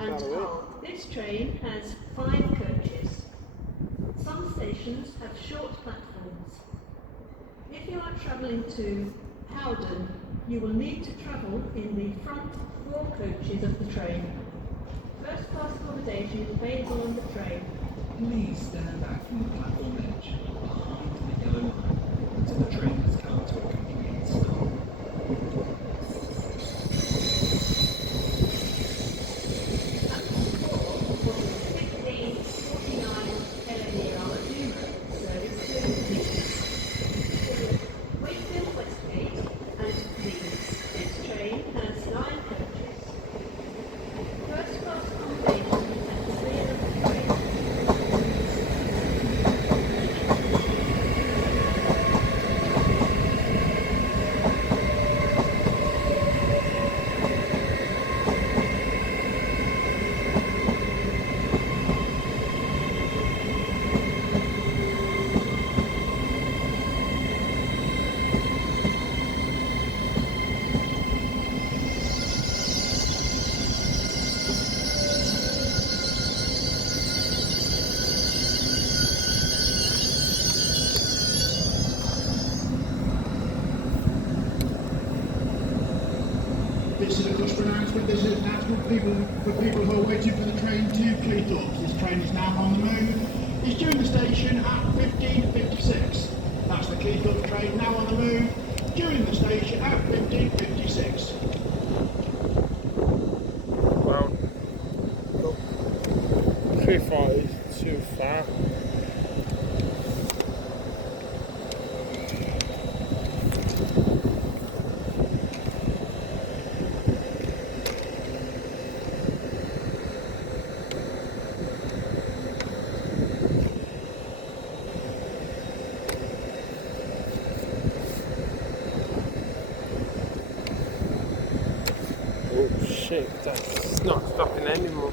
And this train has 5 coaches. Some stations have short platforms. If you are travelling to Howden, you will need to travel in the front 4 coaches of the train. First class accommodation is available on the train. Please stand back from the platform edge, behind the yellow line, until the train has come to a complete stop. This is a customer announcement. This is an announcement for people who are waiting for the train to Cleethorpes. This train is now on the move. It's due in the station at 15:56. That's the Cleethorpes train now on the move, due in the station at 15:56. Wow. 340 is too far. Oh shit, that's not stopping anymore.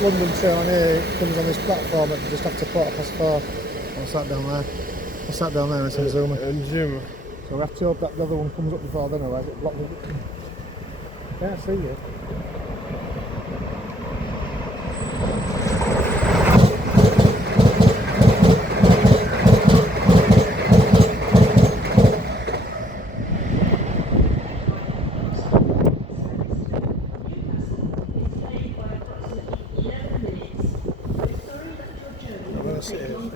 London train here comes on this platform at just after 4:04. I sat down there. I sat down there and some Zoomer. And Zoom. So we have to hope that the other one comes up before then, otherwise it blocks me. Can't see you.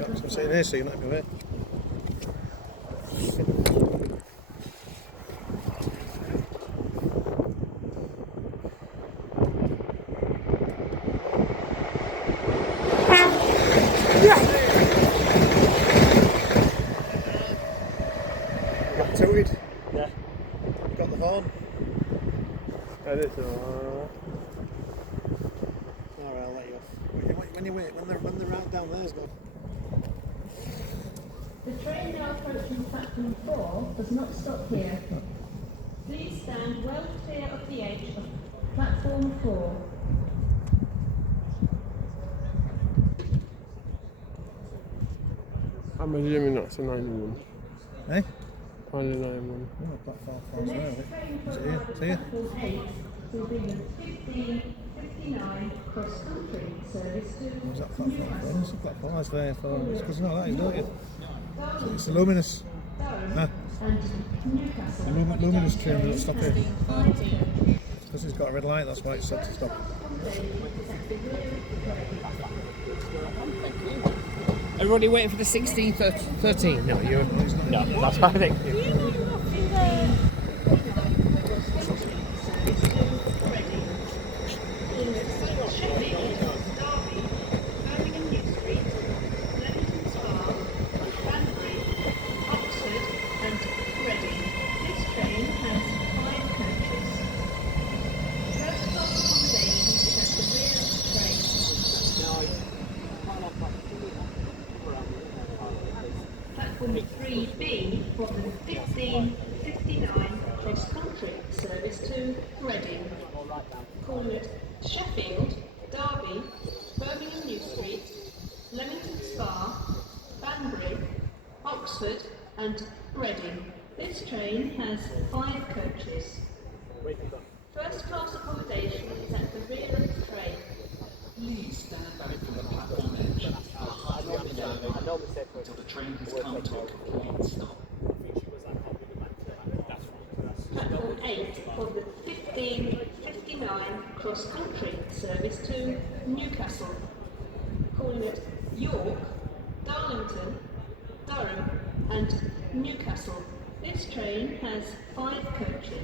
I'm sitting here so you're not going to Got tooted. Yeah. Got the horn. That is Alright, I'll let you off. When they're right down there's good. The train now approaching platform 4 does not stop here. Please stand well clear of the edge of platform 4. I'm assuming that's a 91. Eh? On a 91. Oh, platform 4 The there, next train is from it here? See ya? platform 8 will be the 15:59 cross-country service to What's that platform for? Newcastle. What's the platform? That's there for. It's because you know that is, don't you? So it's the luminous. Durham and Newcastle. The luminous train doesn't stop here. Because it's got a red light, that's why it's said to stop. Everybody waiting for the 16:13? No, you're. No, that's fine. Thank you. 3B for the 1559 cross-country service to Reading. Call it Sheffield, Derby, Birmingham New Street, Leamington Spa, Banbury, Oxford and Reading. This train has 5 coaches. First class accommodation is at the rear of the train. Please stand back from the platform edge behind the yellow line until the train has come to a complete stop. Platform 8 for the 1559 cross-country service to Newcastle. Calling it York, Darlington, Durham and Newcastle. This train has 5 coaches.